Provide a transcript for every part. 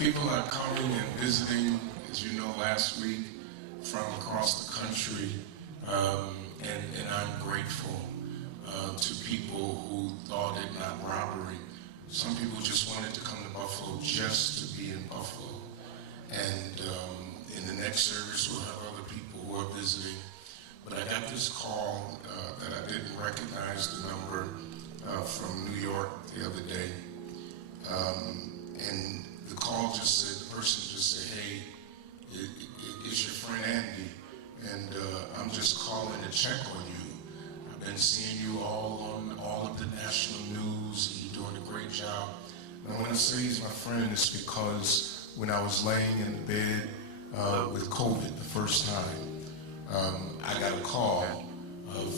People are coming and visiting, as you know, last week from across the country, and I'm grateful to people who thought it not robbery. Some people just wanted to come to Buffalo just to be in Buffalo. And in the next service, we'll have other people who are visiting. But I got this call that I didn't recognize the number from New York the other day. And the call just said, the person just said, hey, it's your friend Andy, and I'm just calling to check on you. I've been seeing you all on all of the national news, and you're doing a great job. And when I say he's my friend, it's because when I was laying in the bed with COVID the first time, I got a call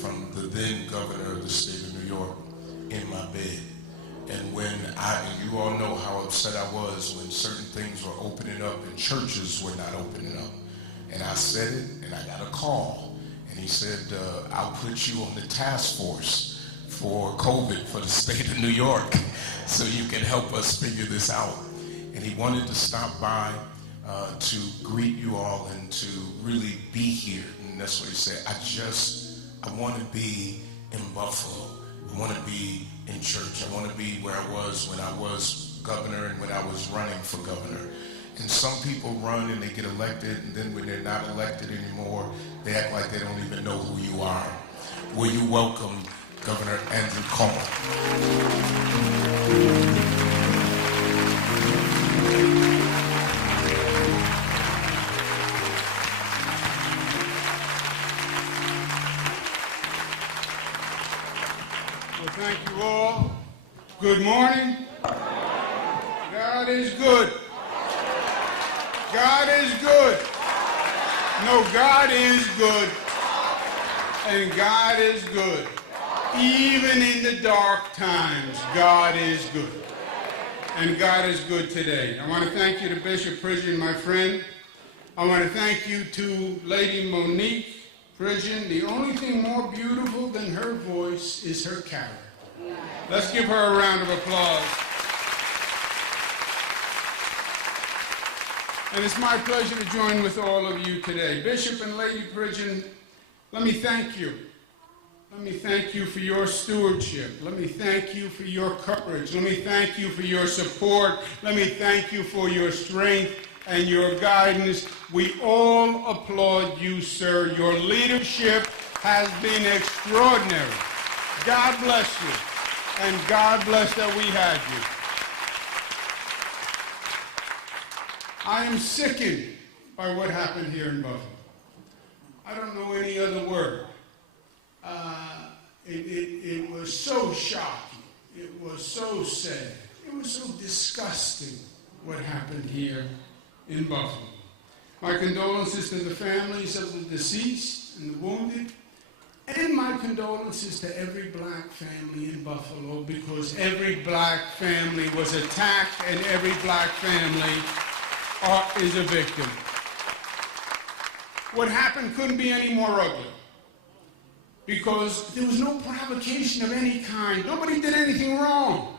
from the then governor of the state of New York in my bed. And when and you all know how upset I was when certain things were opening up and churches were not opening up. And I said it, and I got a call. And he said, I'll put you on the task force for COVID for the state of New York so you can help us figure this out. And he wanted to stop by to greet you all and to really be here. And that's what he said. I want to be in Buffalo. I want to be in church. I want to be where I was when I was governor and when I was running for governor. And some people run and they get elected, and then when they're not elected anymore, they act like they don't even know who you are. Will you welcome Governor Andrew Cuomo? Thank you all. Good morning. God is good. God is good. No, God is good. And God is good. Even in the dark times, God is good. And God is good today. I want to thank you to Bishop Pridgeon, my friend. I want to thank you to Lady Monique Pridgeon. The only thing more beautiful than her voice is her character. Let's give her a round of applause. And it's my pleasure to join with all of you today. Bishop and Lady Pridgeon, let me thank you. Let me thank you for your stewardship. Let me thank you for your courage. Let me thank you for your support. Let me thank you for your strength and your guidance. We all applaud you, sir. Your leadership has been extraordinary. God bless you. And God bless that we had you. I am sickened by what happened here in Buffalo. I don't know any other word. It was so shocking. It was so sad. It was so disgusting what happened here in Buffalo. My condolences to the families of the deceased and the wounded. And my condolences to every black family in Buffalo, because every black family was attacked and every black family is a victim. What happened couldn't be any more ugly, because there was no provocation of any kind. Nobody did anything wrong.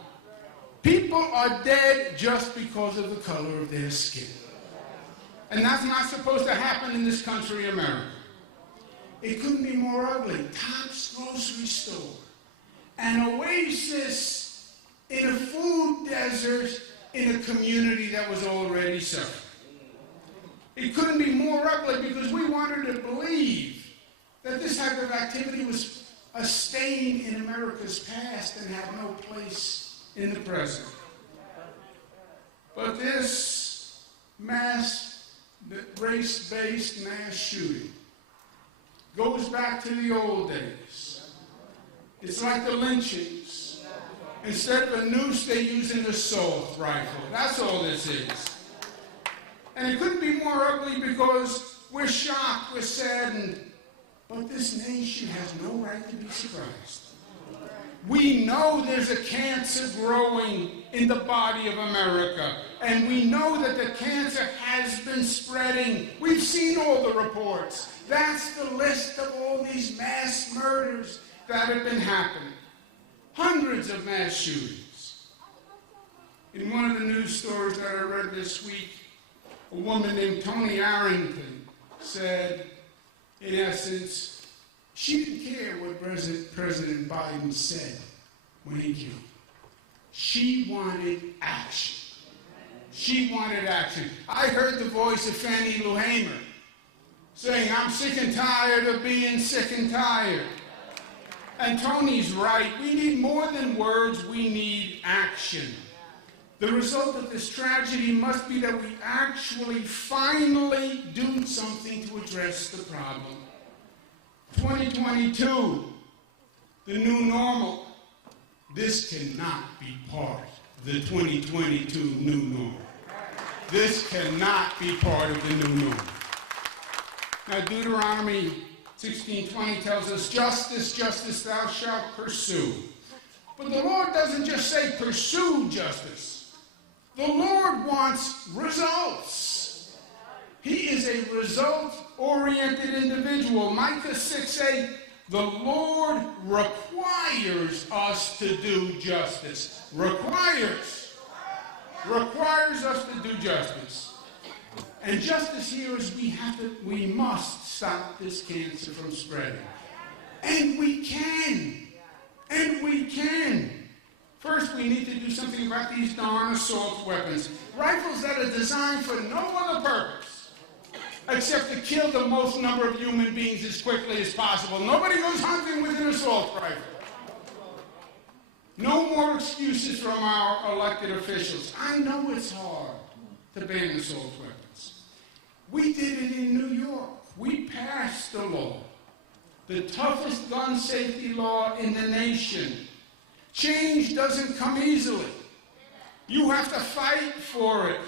People are dead just because of the color of their skin. And that's not supposed to happen in this country, America. It couldn't be more ugly. Tops grocery store, an oasis in a food desert in a community that was already suffering. It couldn't be more ugly because we wanted to believe that this type of activity was a stain in America's past and had no place in the present. But this race-based mass shooting goes back to the old days. It's like the lynchings. Instead of a noose, they use an assault rifle. That's all this is. And it couldn't be more ugly because we're shocked, we're saddened, but this nation has no right to be surprised. We know there's a cancer growing in the body of America, and we know that the cancer has been spreading. We've seen all the reports. That's the list of all these mass murders that have been happening. Hundreds of mass shootings. In one of the news stories that I read this week, a woman named Toni Arrington said, in essence, she didn't care what President Biden said when he killed. She wanted action. She wanted action. I heard the voice of Fannie Lou Hamer saying, I'm sick and tired of being sick and tired. And Tony's right. We need more than words. We need action. The result of this tragedy must be that we actually finally do something to address the problem. 2022, the new normal. This cannot be part of the 2022 new normal. This cannot be part of the new normal. Now, Deuteronomy 16:20 tells us, justice, justice thou shalt pursue. But the Lord doesn't just say pursue justice. The Lord wants results. He is a result-oriented individual. Micah 6:8, the Lord requires us to do justice. Requires us to do justice. And justice here is we must stop this cancer from spreading. And we can. And we can. First, we need to do something about these darn assault weapons. Rifles that are designed for no other purpose except to kill the most number of human beings as quickly as possible. Nobody goes hunting with an assault rifle. No more excuses from our elected officials. I know it's hard to ban assault weapons. We did it in New York. We passed the law, the toughest gun safety law in the nation. Change doesn't come easily. You have to fight for it.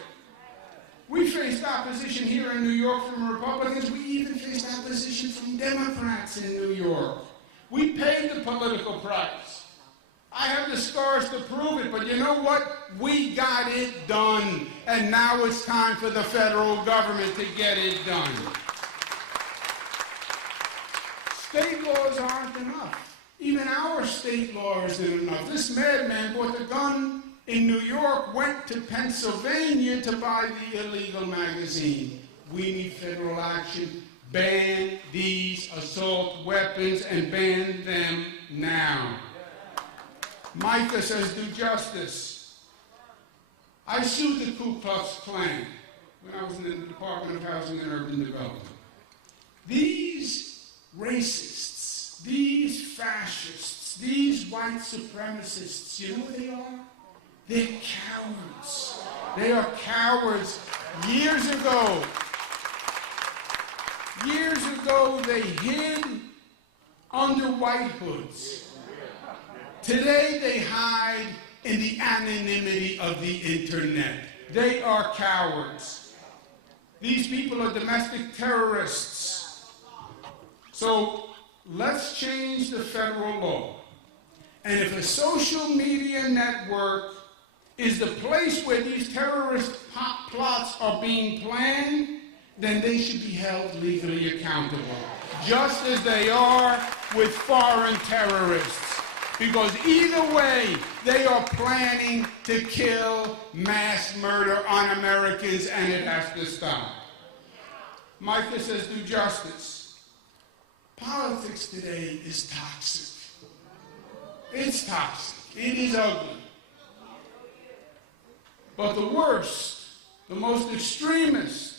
We faced opposition here in New York from Republicans. We even faced opposition from Democrats in New York. We paid the political price. I have the scars to prove it, but you know what? We got it done, and now it's time for the federal government to get it done. State laws aren't enough. Even our state law isn't enough. This madman bought a gun in New York, went to Pennsylvania to buy the illegal magazine. We need federal action. Ban these assault weapons and ban them now. Micah says, do justice. I sued the Ku Klux Klan when I was in the Department of Housing and Urban Development. These racists, these fascists, these white supremacists, you know what they are? They're cowards. They are cowards. Years ago, they hid under white hoods. Today, they hide in the anonymity of the internet. They are cowards. These people are domestic terrorists. So let's change the federal law. And if a social media network is the place where these terrorist plots are being planned, then they should be held legally accountable, just as they are with foreign terrorists. Because either way, they are planning to kill mass murder on Americans, and it has to stop. Micah says, do justice. Politics today is toxic. It's toxic. It is ugly. But the worst, the most extremist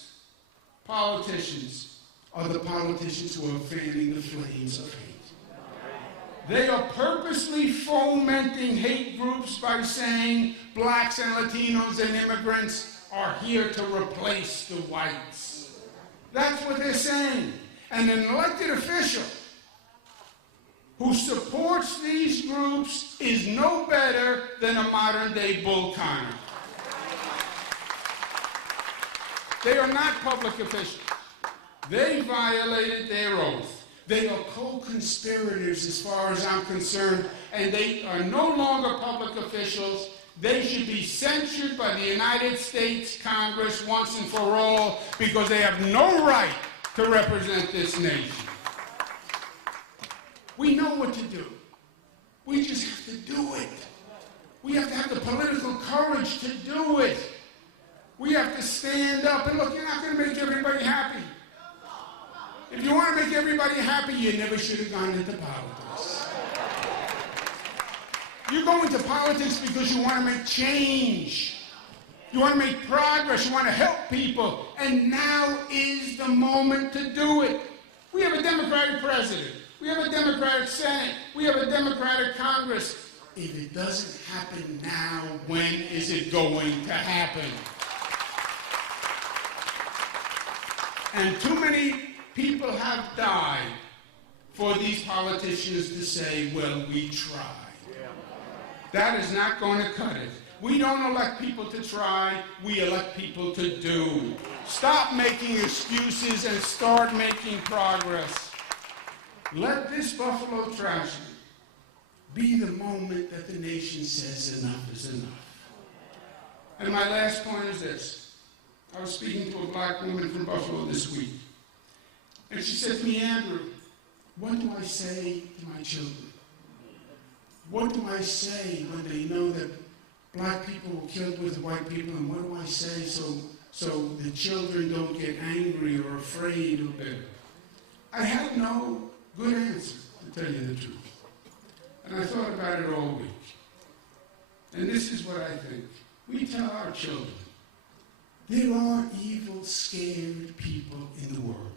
politicians are the politicians who are fanning the flames of hate. They are purposely fomenting hate groups by saying blacks and Latinos and immigrants are here to replace the whites. That's what they're saying. And an elected official who supports these groups is no better than a modern-day Bull Connor. They are not public officials. They violated their oath. They are co-conspirators as far as I'm concerned, and they are no longer public officials. They should be censured by the United States Congress once and for all because they have no right to represent this nation. We know what to do. We just have to do it. We have to have the political courage to do it. We have to stand up. And look, you're not going to make everybody happy. If you want to make everybody happy, you never should have gone into politics. You go into politics because you want to make change. You want to make progress. You want to help people. And now is the moment to do it. We have a Democratic president. We have a Democratic Senate. We have a Democratic Congress. If it doesn't happen now, when is it going to happen? And too many people have died for these politicians to say, well, we tried. That is not going to cut it. We don't elect people to try, we elect people to do. Stop making excuses and start making progress. Let this Buffalo tragedy be the moment that the nation says enough is enough. And my last point is this. I was speaking to a black woman from Buffalo this week. And she said to me, Andrew, what do I say to my children? What do I say when they know that black people were killed with white people? And what do I say so the children don't get angry or afraid or bitter? I had no good answer, to tell you the truth. And I thought about it all week. And this is what I think. We tell our children, there are evil, scared people in the world.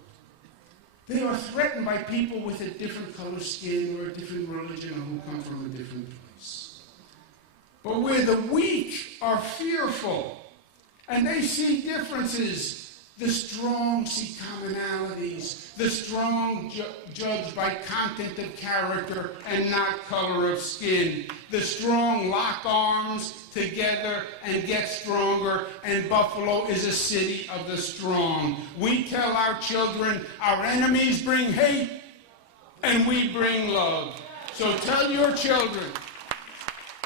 They are threatened by people with a different color skin or a different religion or who come from a different place. But where the weak are fearful and they see differences, the strong see commonalities. The strong judge by content of character and not color of skin. The strong lock arms together and get stronger, and Buffalo is a city of the strong. We tell our children our enemies bring hate and we bring love. So tell your children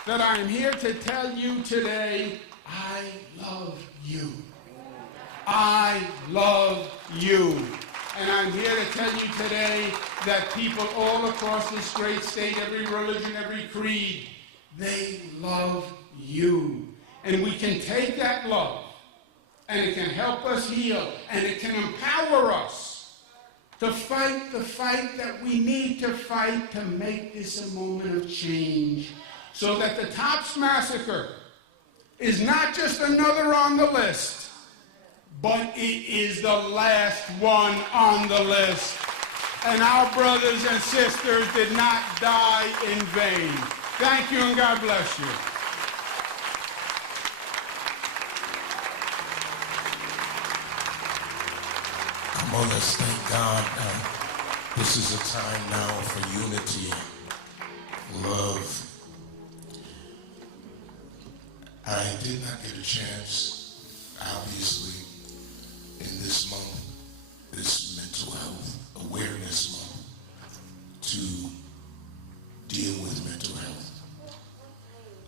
that I am here to tell you today, I love you. I love you. And I'm here to tell you today that people all across this great state, every religion, every creed, they love you. And we can take that love, and it can help us heal, and it can empower us to fight the fight that we need to fight to make this a moment of change, so that the Tops Massacre is not just another on the list, but it is the last one on the list. And our brothers and sisters did not die in vain. Thank you, and God bless you. Come on, let's thank God. This is a time now for unity, love. I did not get a chance, obviously, in this month, this mental health awareness month, to deal with mental health.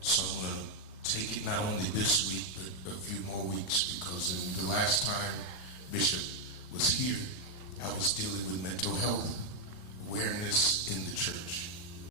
So I'm going to take it not only this week, but a few more weeks, because in the last time Bishop was here, I was dealing with mental health awareness in the church.